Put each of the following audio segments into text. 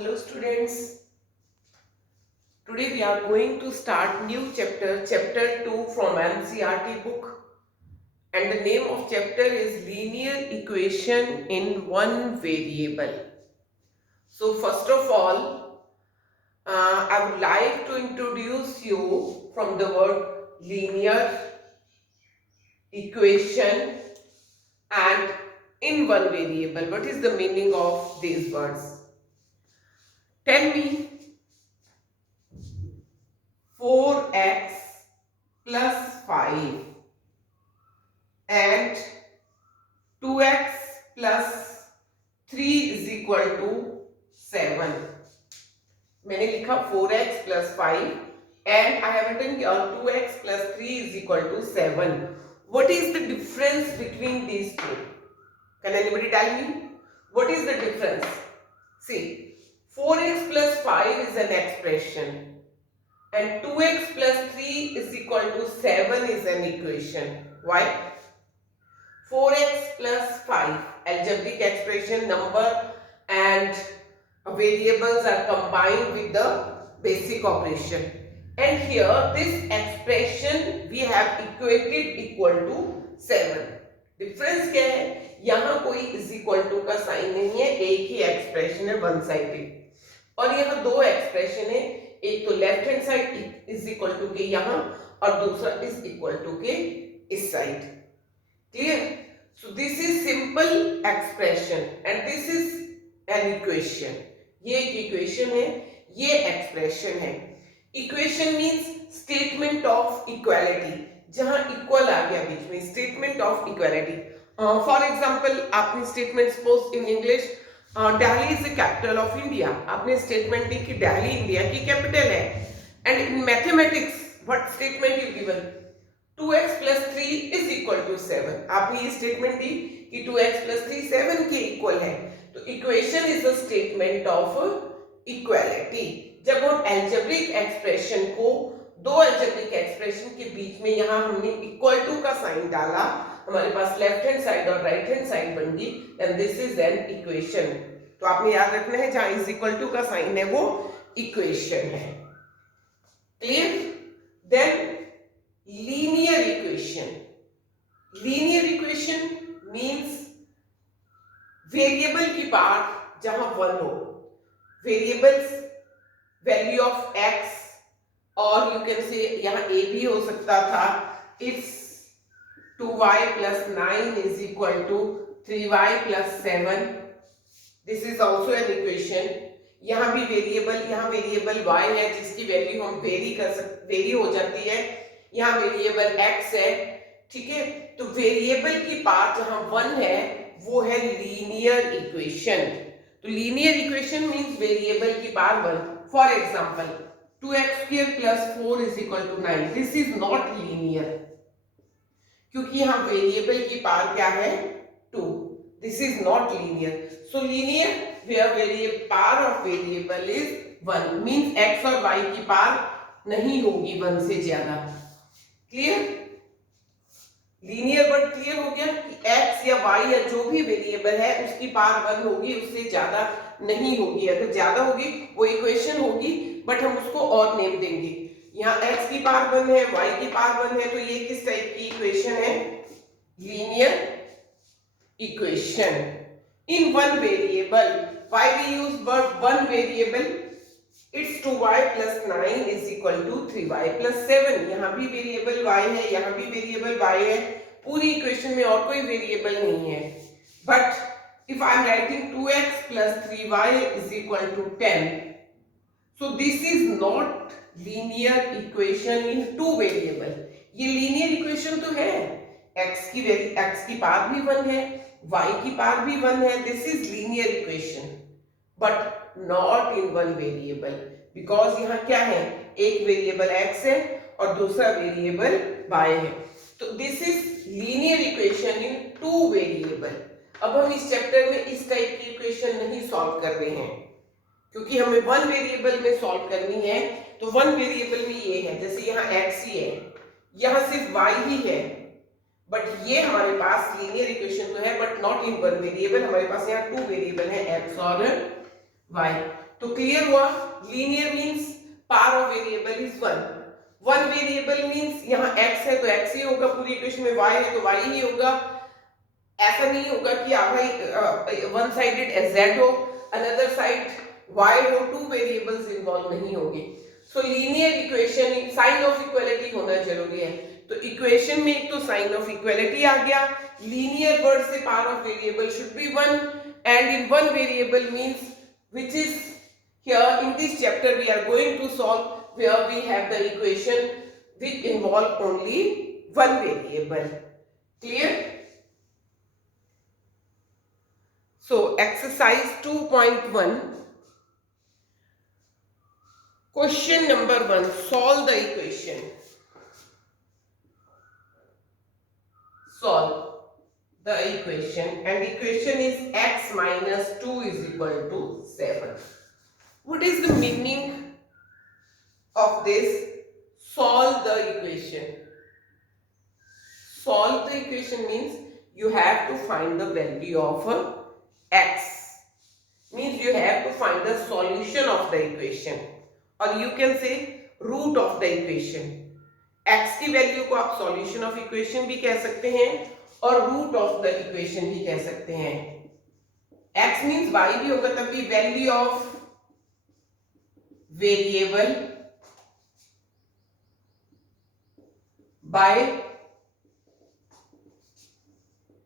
Hello students, today we are going to start new chapter 2 from NCERT book, and the name of chapter is linear equation in one variable. So first of all, I would like to introduce you from the word linear equation and in one variable. What is the meaning of these words? Tell me 4x plus 5 and 2x plus 3 is equal to 7. मैंने लिखा 4x plus 5 and I have written here 2x plus 3 is equal to 7. What is the difference between these two? Can anybody tell me? What is the difference? See, 4x plus 5 is an expression and 2x plus 3 is equal to 7 is an equation. Why? 4x plus 5, algebraic expression, number and variables are combined with the basic operation. And here this expression we have equated equal to 7. Difference क्या है? यहाँ कोई is equal to का sign नहीं है, एक ही expression है वन साइडेड और यहाँ दो एक्सप्रेशन है, एक तो left hand side is equal to के यहाँ और दूसरा इज इक्वल टू के इस side. Clear? So this is simple expression and this is an equation. ये एक equation है, ये expression है. Equation means statement of equality. जहाँ equal आ गया बीच में, statement of equality. For example, आपने statement suppose in English, Delhi is the capital of India. आपने statement दी कि Delhi India की capital है. And in mathematics, what statement you given? 2x plus 3 is equal to 7. आपने ये statement दी कि 2x plus 3 7 के equal है, तो equation is a statement of equality. जब हम एल्जेब्रिक एक्सप्रेशन को दो एल्जेब्रिक एक्सप्रेशन के बीच में यहाँ हमने इक्वल टू का साइन डाला, हमारे पास लेफ्ट हैंड साइड और राइट हैंड साइड बन गई, and this is an equation. तो आपने याद रखना है जहाँ इज इक्वल टू का साइन है वो इक्वेशन है. Clear? Then linear equation. Linear equation means variable की पार्ट जहां वन हो, variables value of x और you can say यहाँ a भी हो सकता था. If 2y plus 9 is equal to 3y plus 7, this is also an equation. यहाँ भी वेरिएबल, यहाँ वेरिएबल y है जिसकी वैल्यू हम वेरी हो जाती है, यहाँ वेरिएबल x है. ठीक है, तो वेरिएबल की पार्ट जहां वन है वो है लीनियर इक्वेशन. तो लीनियर इक्वेशन मींस वेरिएबल की part one. For example 2x square plus 4 is equal to 9. This is not linear क्योंकि यहाँ वेरिएबल की पार्ट क्या है 2. This is not linear. So linear where variable part of variable is 1 means x और y की part नहीं होगी 1 से ज्यादा. क्लियर? लीनियर वर्ड क्लियर हो गया कि x या y या जो भी वेरिएबल है उसकी पावर 1 होगी, उससे ज्यादा नहीं होगी. अगर ज्यादा होगी वो इक्वेशन होगी बट हम उसको और नेम देंगे. यहाँ x की पावर 1 है, y की पावर 1 है, तो ये किस टाइप की इक्वेशन है? Linear equation in one variable. Why we use word one variable? It's 2y plus 9 is equal to 3y plus 7. यहाँ भी वेरिएबल y है, यहाँ भी वेरिएबल y है, पूरी इक्वेशन में और कोई वेरिएबल नहीं है. But if I am writing 2x plus 3y is equal to 10, so this is not linear equation in two variable. ये linear equation तो है, x की पावर भी 1 है, y की पावर भी 1 है. This is linear equation, but not in one variable because यहाँ क्या है, एक वेरिएबल x है और दूसरा वेरिएबल y है. तो this is linear equation in two variable. अब हम इस चैप्टर में इस टाइप की इक्वेशन नहीं सॉल्व कर रहे हैं क्योंकि हमें वन वेरिएबल में सॉल्व करनी है. तो वन वेरिएबल में ये है, जैसे यहाँ x ही है, यहाँ सिर्फ y ही है, बट ये हमारे पास लीनियर इक्वेशन तो है but not in one variable. हमारे पास यहाँ टू वेरिएबल है x और y. तो क्लियर हुआ, linear means power of variable is one. One variable means यहाँ x है तो x ही होगा, पूरी इक्वेशन में y है तो y ही होगा। ऐसा नहीं होगा कि भाई वन साइडेड z हो, अनदर साइड y हो, टू वेरिएबल्स इन्वॉल्व नहीं होंगे। So linear equation sign of equality होना जरूरी है। तो इक्वेशन में एक तो साइन ऑफ इक्वालिटी आ गया, लीनियर वर्ड से power of variable should be one, and in one variable means which is here in this chapter we are going to solve where we have the equation which involve only one variable. Clear? So exercise 2.1, question number 1, solve the equation. Solve the equation, and equation is x minus 2 is equal to 7. What is the meaning of this? Solve the equation. Solve the equation means you have to find the value of x. Means you have to find the solution of the equation, or you can say root of the equation. x की value को आप solution of equation भी कह सकते हैं और root of the equation भी कह सकते हैं। x मींस y भी होगा तब भी value of variable by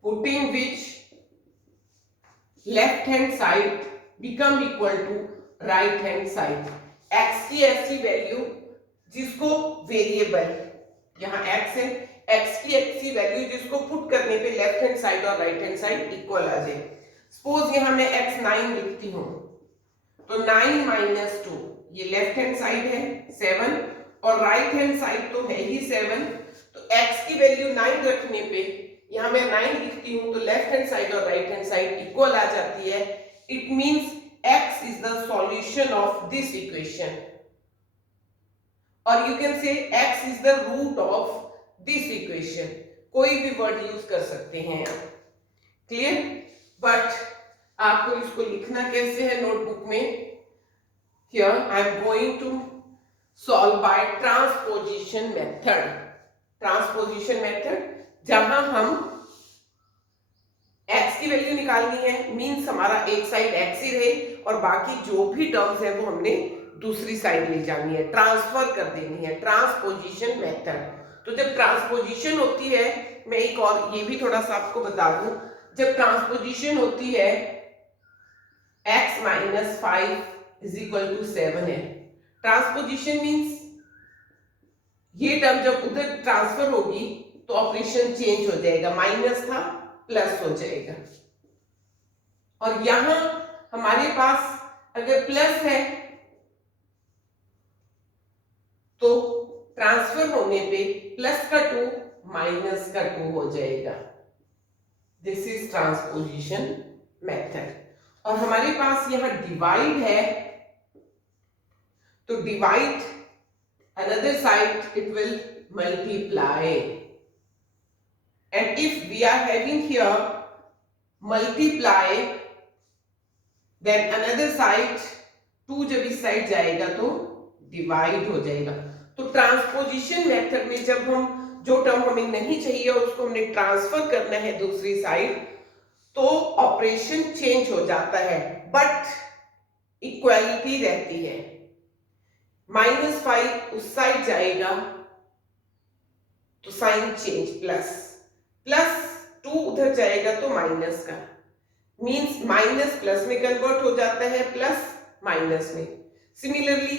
putting which left hand side become equal to right hand side. x की ऐसी वैल्यू जिसको वेरिएबल, यहाँ x है, x की ऐसी वैल्यू जिसको पुट करने पे लेफ्ट हैंड साइड और राइट हैंड साइड इक्वल आ जाए। सपोज यहाँ मैं x 9 लिखती हूँ, तो 9 माइनस 2 ये लेफ्ट हैंड साइड है 7 और राइट हैंड साइड तो है ही 7, तो x की वैल्यू 9 रखने पे यहाँ मैं 9 लिखती हूँ तो लेफ्ट हैंड साइड और राइट हैंड साइड इक्वल आ जाती है। It means x is the solution of this equation, or you can say x is the root of this equation. कोई भी वर्ड यूज कर सकते हैं आप। क्लियर? बट आपको इसको लिखना कैसे है नोटबुक में? Here I am going to solve by transposition method. Transposition method, जहां हम x की वैल्यू निकालनी है, मींस हमारा एक साइड x ही रहे और बाकी जो भी टर्म्स है वो हमने दूसरी साइड ले जानी है, ट्रांसफर कर देनी है। Transposition method. तो जब ट्रांसपोजिशन होती है, मैं एक और ये भी थोड़ा सा आपको बता दूं, जब ट्रांसपोजिशन होती है x minus 5 is equal to 7 है। ट्रांसपोजिशन मींस ये टर्म जब उधर ट्रांसफर होगी तो ऑपरेशन चेंज हो जाएगा, माइनस था प्लस हो जाएगा। और यहां हमारे पास अगर प्लस है तो ट्रांसफर होने पे प्लस का 2 माइनस का 2 हो जाएगा। This is transposition method. और हमारे पास यहां डिवाइड है, तो divide another side it will multiply, and if we are having here multiply, then another side 2 जब इस साइड जाएगा तो डिवाइड हो जाएगा। तो ट्रांसपोजिशन मेथड में जब हम जो टर्म हमें नहीं चाहिए उसको हमने ट्रांसफर करना है दूसरी साइड, तो ऑपरेशन चेंज हो जाता है बट इक्वालिटी रहती है। -5 उस साइड जाएगा तो साइन चेंज, प्लस 2 उधर जाएगा तो माइनस का, मींस माइनस प्लस में कन्वर्ट हो जाता है, प्लस माइनस में। सिमिलरली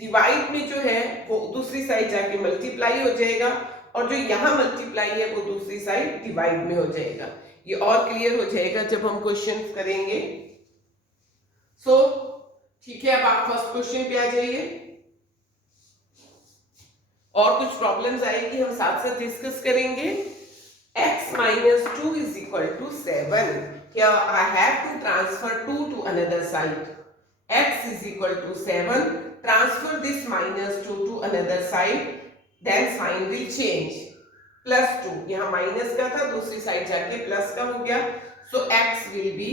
डिवाइड में जो है वो दूसरी साइड जाके मल्टीप्लाई हो जाएगा और जो यहां मल्टीप्लाई है वो दूसरी साइड डिवाइड में हो जाएगा। ये और क्लियर हो जाएगा जब हम क्वेश्चन करेंगे। सो ठीक है, अब आप फर्स्ट क्वेश्चन पे आ जाइए। और कुछ प्रॉब्लम्स आएगी, हम साथ साथ डिस्कस करेंगे। x minus 2 is equal to 7. Here I have to transfer 2 to another side. X is equal to 7. Transfer this minus 2 to another side. Then sign will change. Plus 2. यहाँ माइनस का था, दूसरी side जाके plus का हो गया. So x will be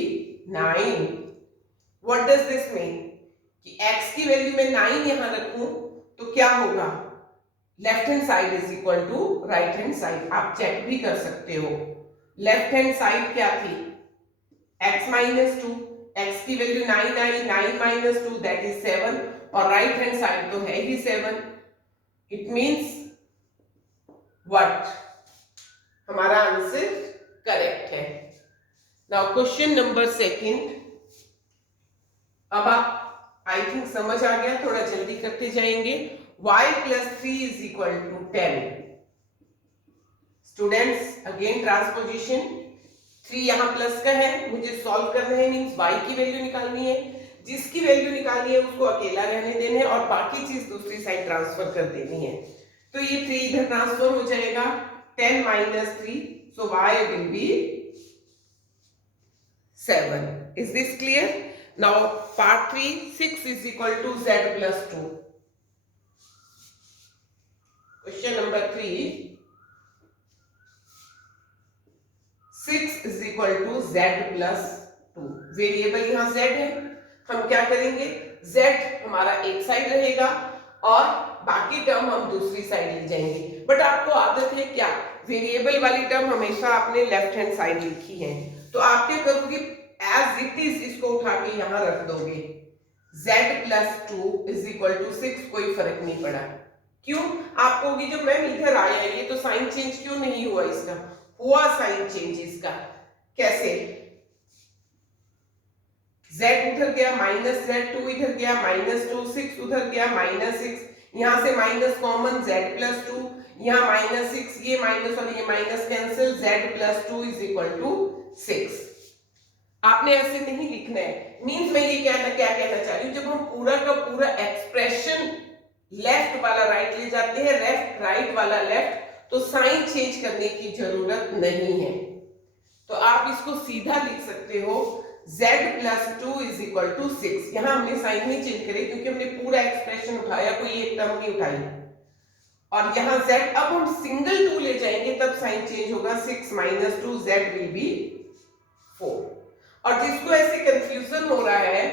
9. What does this mean? कि x की वैल्यू में 9 यहां रखूं तो क्या होगा, left hand side is equal to right hand side. आप चेक भी कर सकते हो, लेफ्ट हैंड साइड क्या थी, x माइनस 2, x की value 9 I, 9 minus 2 that is 7, और राइट हैंड साइड तो है ही 7। इट मींस व्हाट, हमारा आंसर करेक्ट है। नाउ क्वेश्चन नंबर सेकंड, अब आप आई थिंक समझ आ गया, थोड़ा जल्दी करते जाएंगे। y plus 3 is equal to 10। Students again transposition, 3 यहां प्लस का है, मुझे सॉल्व करना है, मींस y की वैल्यू निकालनी है, जिसकी वैल्यू निकालनी है उसको अकेला रहने देना है और बाकी चीज दूसरी साइड ट्रांसफर कर देनी है। तो ये 3 इधर ट्रांसफर हो जाएगा, 10 minus 3, so y will be 7। Is this clear? Now part 3, 6 is equal to z plus 2। Question number 3, 6 is equal to z plus 2। Variable यहाँ z है, हम क्या करेंगे, z हमारा एक साइड रहेगा और बाकी टर्म हम दूसरी साइड ले जाएंगे। बट आपको आदत है क्या, वेरिएबल वाली टर्म हमेशा आपने लेफ्ट हैंड साइड लिखी है, तो आप क्या करोगे, एज इट इज इसको उठा के यहां रख दोगे। z plus 2 is equal to 6, कोई फर्क नहीं पड़ा। क्यों, आप कहोगे जब मैम इधर आया ये तो साइन चेंज क्यों नहीं हुआ इसका, हुआ साइन चेंज इसका। कैसे, z उधर गया माइनस z2 इधर गया माइनस 2, 6 उधर गया माइनस 6, यहां से माइनस कॉमन z प्लस 2, यहां माइनस 6, ये माइनस और ये minus cancel, z plus 2 is equal to 6। आपने ऐसे नहीं लिखना है, मींस मैं ये क्या कहना चाह रही हूं, जब हम पूरा का पूरा एक्सप्रेशन लेफ्ट वाला राइट ले जाते हैं, लेफ्ट राइट वाला लेफ्ट, तो साइन चेंज करने की जरूरत नहीं है। तो आप इसको सीधा लिख सकते हो, z plus 2 is equal to 6। यहां हमने साइन नहीं चेंज करे क्योंकि हमने पूरा एक्सप्रेशन उठाया, कोई एक टर्म नहीं उठाई। और यहां z, अब हम सिंगल 2 ले जाएंगे तब साइन चेंज होगा, 6 माइनस 2 z विल बी 4। और जिसको ऐसे कंफ्यूजन हो रहा है,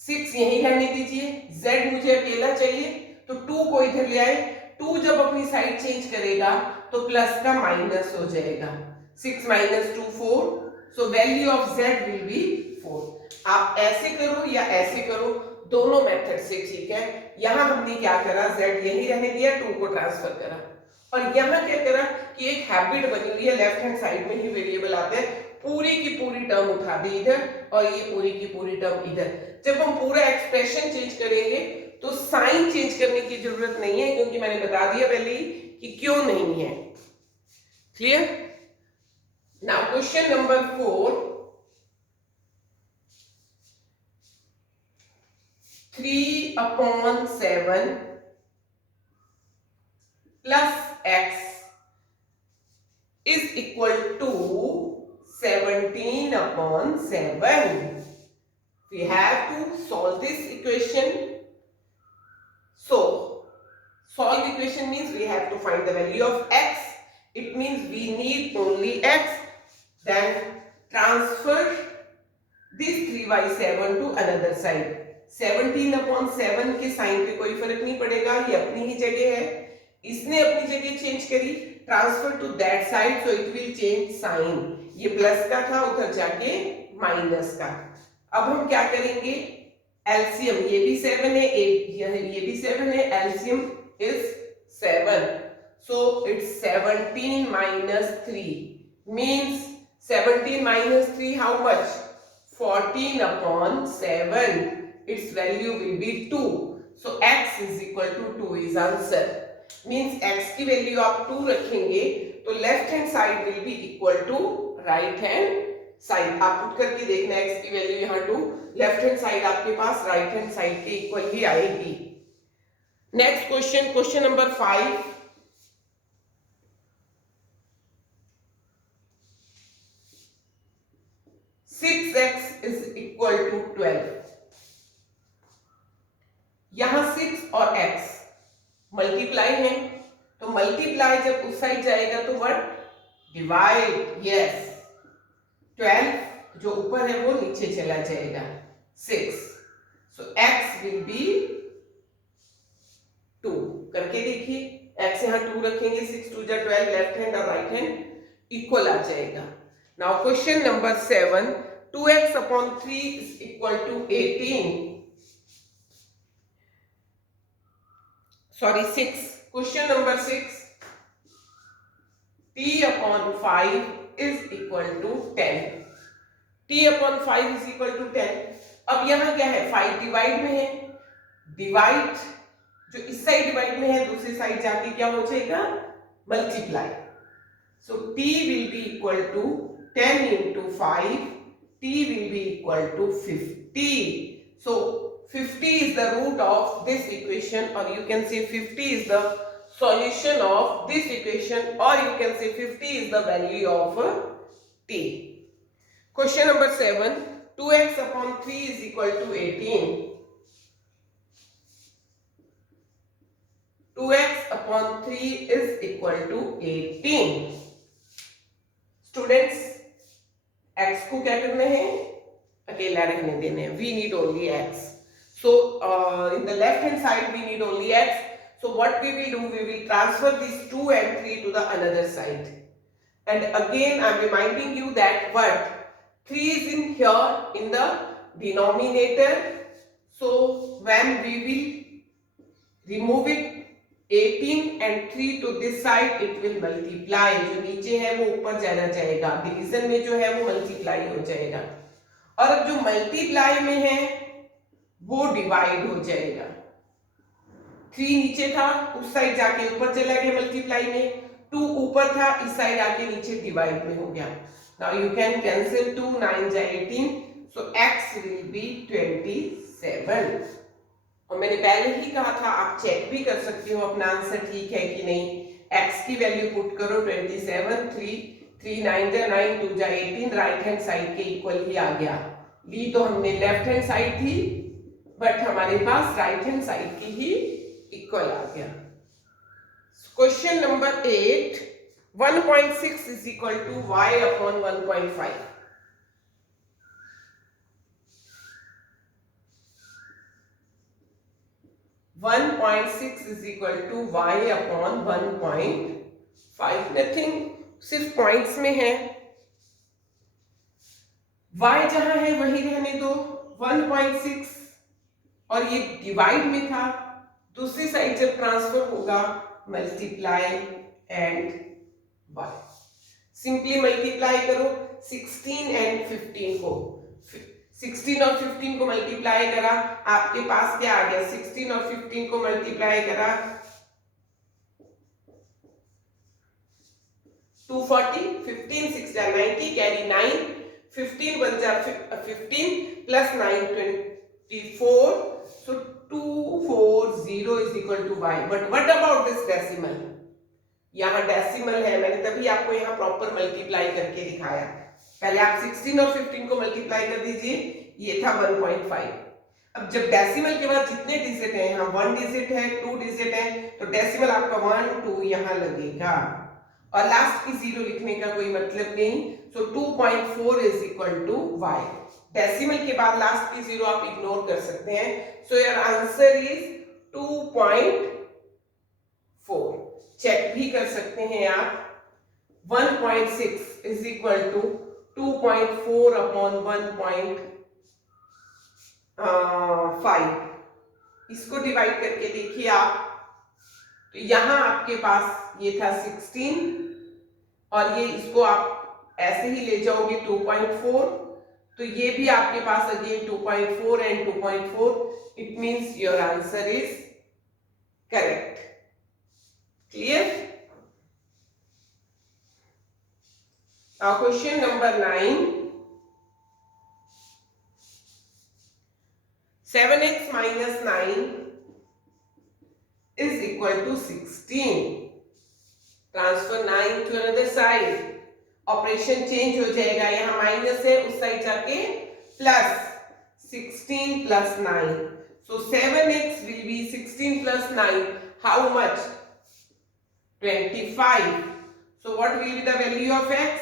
6 यहीं रहने दीजिए, z मुझे अकेला चाहिए तो 2 को इधर ले आए, 2 जब अपनी साइड चेंज करेगा तो प्लस का माइनस हो जाएगा, 6 minus 2 4, so value of z will be 4। आप ऐसे करो या ऐसे करो, दोनों मेथड से ठीक है। यहां हमने क्या करा, z यहीं रहने दिया, 2 को ट्रांसफर करा, और यहां क्या करा कि एक हैबिट बनी हुई है, लेफ्ट हैंड साइड में ही वेरिएबल आते हैं, पूरी की पूरी टर्म उठा दी इधर और ये पूरी की पूरी टर्म इधर। जब हम पूरा एक्सप्रेशन चेंज करेंगे तो साइन चेंज करने की जरूरत नहीं है, क्योंकि मैंने बता दिया पहले ही कि क्यों नहीं है। Clear? Now question number 4, 3/7 plus x is equal to 17/7. We have to solve this equation. So solve equation means we have to find the value of x. It means we need only x. Then transfer this 3/7 to another side. 17/7 के sign पे कोई फर्क नहीं पड़ेगा, ये अपनी ही जगह है, इसने अपनी जगह चेंज करी, transfer to that side, so it will change sign. ये प्लस का था, उधर जाके माइनस का। अब हम क्या करेंगे, एलसीएम, ये भी 7 है, ये भी 7 है, LCM is 7, so it's 17 minus 3 means 17 minus 3 how much, 14/7, its value will be 2, so x is equal to 2 is answer। means x की वैल्यू आप 2 रखेंगे तो left hand side will be equal to right hand side. आप put करके देखना x की value यहाँ 2, left hand side आपके पास राइट हैंड साइड के इक्वल ही आएगी। Next question, question number 5, 6x is equal to 12। यहां 6 और x मल्टीप्लाई है, तो मल्टीप्लाई जब उस साइड जाएगा तो व्हाट, डिवाइड। यस, 12 जो ऊपर है वो नीचे चला जाएगा, 6, सो x विल बी 2। करके देखिए, x यहाँ 2 रखेंगे, 6 2 जा 12, लेफ्ट हैंड और राइट हैंड इक्वल आ जाएगा। Now question number 7, 2x upon 3 is equal to 18, sorry 6। Question number 6, t upon 5 is equal to 10। t upon 5 is equal to 10। अब यहाँ क्या है, 5 डिवाइड में है, डिवाइड जो इस साइड डिवाइड में है दूसरी साइड जाके क्या हो जाएगा, multiply. So t will be equal to 10 into 5, t will be equal to 50. So 50 is the root of this equation, or you can say 50 is the solution of this equation, or you can say 50 is the value of t. Question number 7, 2x upon 3 is equal to 18. 2x upon 3 is equal to 18. Students, x को क्या करना है, अकेला रहने देना है। We need only x. So in the left hand side we need only x. So what we will do, we will transfer these 2 and 3 to the another side. And again I am reminding you that what 3 is in here in the denominator. So when we will remove it 18 and 3 to this side, it will multiply. जो नीचे है वो ऊपर जाना जाएगा, division में जो है वो मल्टीप्लाई हो जाएगा, और अब जो मल्टीप्लाई में है वो डिवाइड हो जाएगा। 3 नीचे था, उस साइड जाके ऊपर चला गया मल्टीप्लाई में, 2 ऊपर था, इस साइड आके नीचे डिवाइड में हो गया। नाउ यू कैन कैंसिल 2, 9 जा 18, सो x विल बी 27। और मैंने पहले ही कहा था, आप चेक भी कर सकते हो अपना आंसर ठीक है कि नहीं। x की वैल्यू पुट करो 27, 3 9 जा 9, 2 जा 18, राइट हैंड साइड के इक्वल ही आ गया। ली तो हमने लेफ्ट हैंड साइड थी, बट हमारे पास राइट हैंड साइड की ही इक्वल आ गया। Question number 8, 1.6 is equal to y upon 1.5। One 1.6 is equal to y upon 1.5, nothing, सिर्फ पॉइंट्स में है। y जहां है वही रहने दो, 1.6, और ये डिवाइड में था, दूसरी साइड जब ट्रांसफर होगा multiply and y। Simply multiply करो 16 एंड 15 को, 16 और 15 को मल्टीप्लाई करा, आपके पास क्या आ गया, 16 और 15 को मल्टीप्लाई करा 240, 15 6 जा 90, कैरी 9, 15 1 जा 15 plus 9 24, so 240 is equal to y। but what about this decimal, यहाँ डेसिमल है, मैंने तभी आपको यहाँ प्रॉपर मल्टीप्लाई करके दिखाया। पहले आप 16 और 15 को मल्टीप्लाई कर दीजिए, ये था 1.5। अब जब डेसिमल के बाद जितने डिजिट हैं, यहाँ 1 डिजिट है, 2 डिजिट है, तो डेसिमल आपका 1 2 यहाँ लगेगा, और लास्ट की 0 लिखने का कोई मतलब नहीं। So 2.4 is equal to y। Decimal के बाद लास्ट की 0 आप इग्नोर कर सकते हैं। So your answer is 2.4। Check भी कर सकते हैं आप, 1.6 इज इक्वल टू 2.4 अपॉन 1.5। इसको डिवाइड करके देखिए आप, तो यहां आपके पास ये था 16, और ये इसको आप ऐसे ही ले जाओगे 2.4, तो ये भी आपके पास again 2.4 and 2.4, it means your answer is correct. Clear? Now question number 9, 7x minus 9 is equal to 16. Transfer 9 to another side. Operation change हो जाएगा, यहाँ माइनस है, उस साइड जाके plus 16 plus 9. So 7x will be 16 plus 9. How much? 25. So what will be the value of x?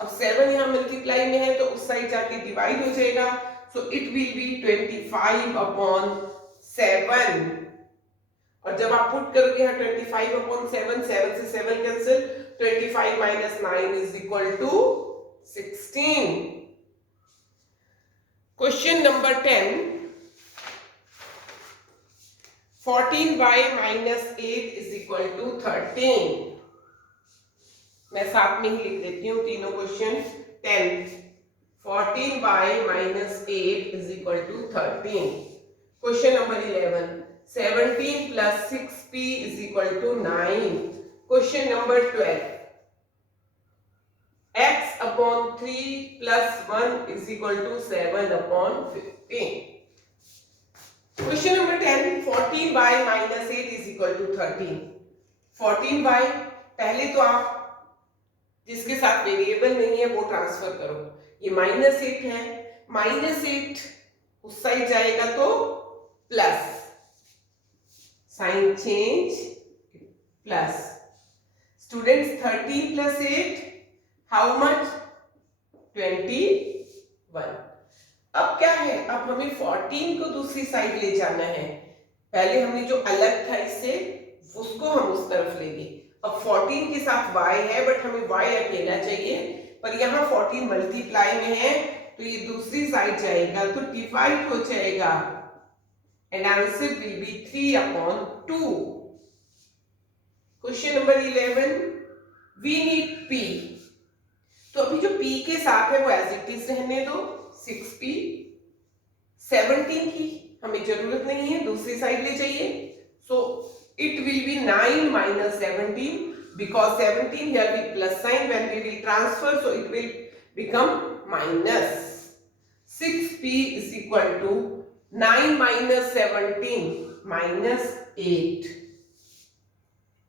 अब 7 यहाँ multiply में है तो उस साइड जाके डिवाइड हो जाएगा, so it will be 25 upon 7 और जब आप पुट करोगे यहाँ 25 अपॉन 7, 7 से 7 cancel, 25 minus 9 is equal to 16. Question number 10. 14y minus 8 is equal to 13. मैं साथ में ही लिख देती हूँ तीनों question. 10. 14y minus 8 is equal to 13. Question number 11. 17 plus 6p is equal to 9. Question number 12. X upon 3 plus 1 is equal to 7 upon 15. Question number 10. 14y minus 8 is equal to 13. 14y पहले तो आप जिसके साथ वेरिएबल नहीं है वो transfer करो. ये -8 है, -8 उस साइड जाएगा तो plus, sign change plus. Students 13 plus 8 how much? 21. अब क्या है, अब हमें 14 को दूसरी साइड ले जाना है. पहले हमने जो अलग था इससे उसको हम उस तरफ लेंगे. अब 14 के साथ y है बट हमें y अकेला चाहिए, पर यहाँ 14 मल्टीप्लाई में है तो ये दूसरी साइड जाएगा तो डिवाइड हो जाएगा and answer will be 3 upon 2. Question number 11. We need p. तो अभी जो p के साथ है वो एज इट इज रहने दो. 6p. 17 की हमें जरूरत नहीं है, दूसरी साइड ले जाइए. सो it will be 9 minus 17 because 17 here with plus sign, when we will transfer so it will become minus. 6p is equal to 9 minus 17 minus 8.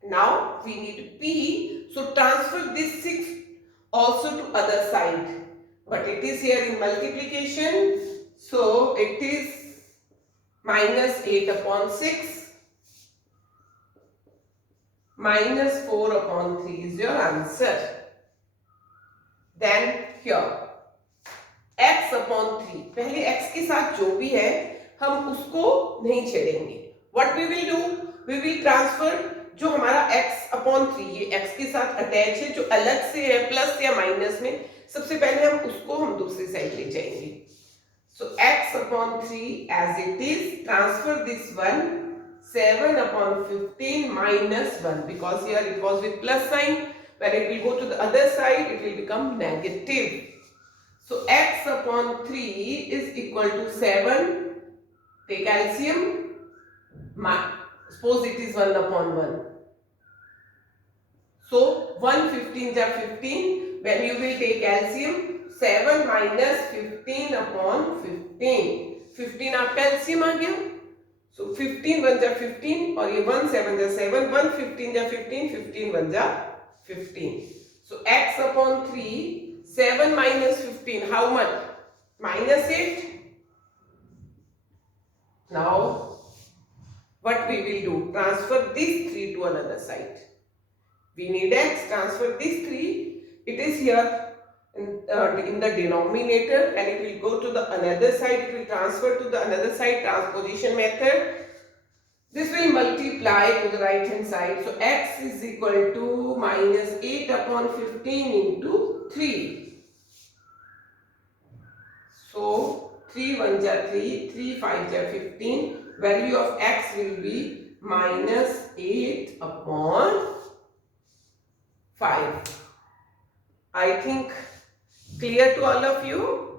Now we need p, so transfer this 6 also to other side, but it is here in multiplication, so it is minus 8 upon 6. Minus 4 upon 3 is your answer. Then here x upon 3. पहले x के साथ जो भी है हम उसको नहीं छेड़ेंगे. What we will do? We will transfer जो हमारा x upon 3 ये x के साथ अटैच है, जो अलग से है प्लस या माइनस में, सबसे पहले हम उसको हम दूसरी साइड ले जाएंगे. So x upon 3 as it is, transfer this one. 7 upon 15 minus 1 because here it was with plus sign. When it will go to the other side it will become negative. So x upon 3 is equal to 7. Take LCM. Suppose it is 1 upon 1. So 1 15 ja 15. When you will take LCM, 7 minus 15 upon 15. 15 आपका LCM आ गया. So 15 1 जा 15 और ये 1 7 जा 7, 1 15 जा 15, 15 1 जा 15. So x upon 3, 7 minus 15, how much? Minus 8. Now what we will do? Transfer this 3 to another side. We need x, transfer this 3. It is here in the denominator and it will go to the another side, it will transfer to the another side, transposition method. This will multiply to the right hand side. So x is equal to minus 8 upon 15 into 3. So 3 1 ja 3, 3 5 ja 15. Value of x will be minus 8 upon 5. I think clear to all of you?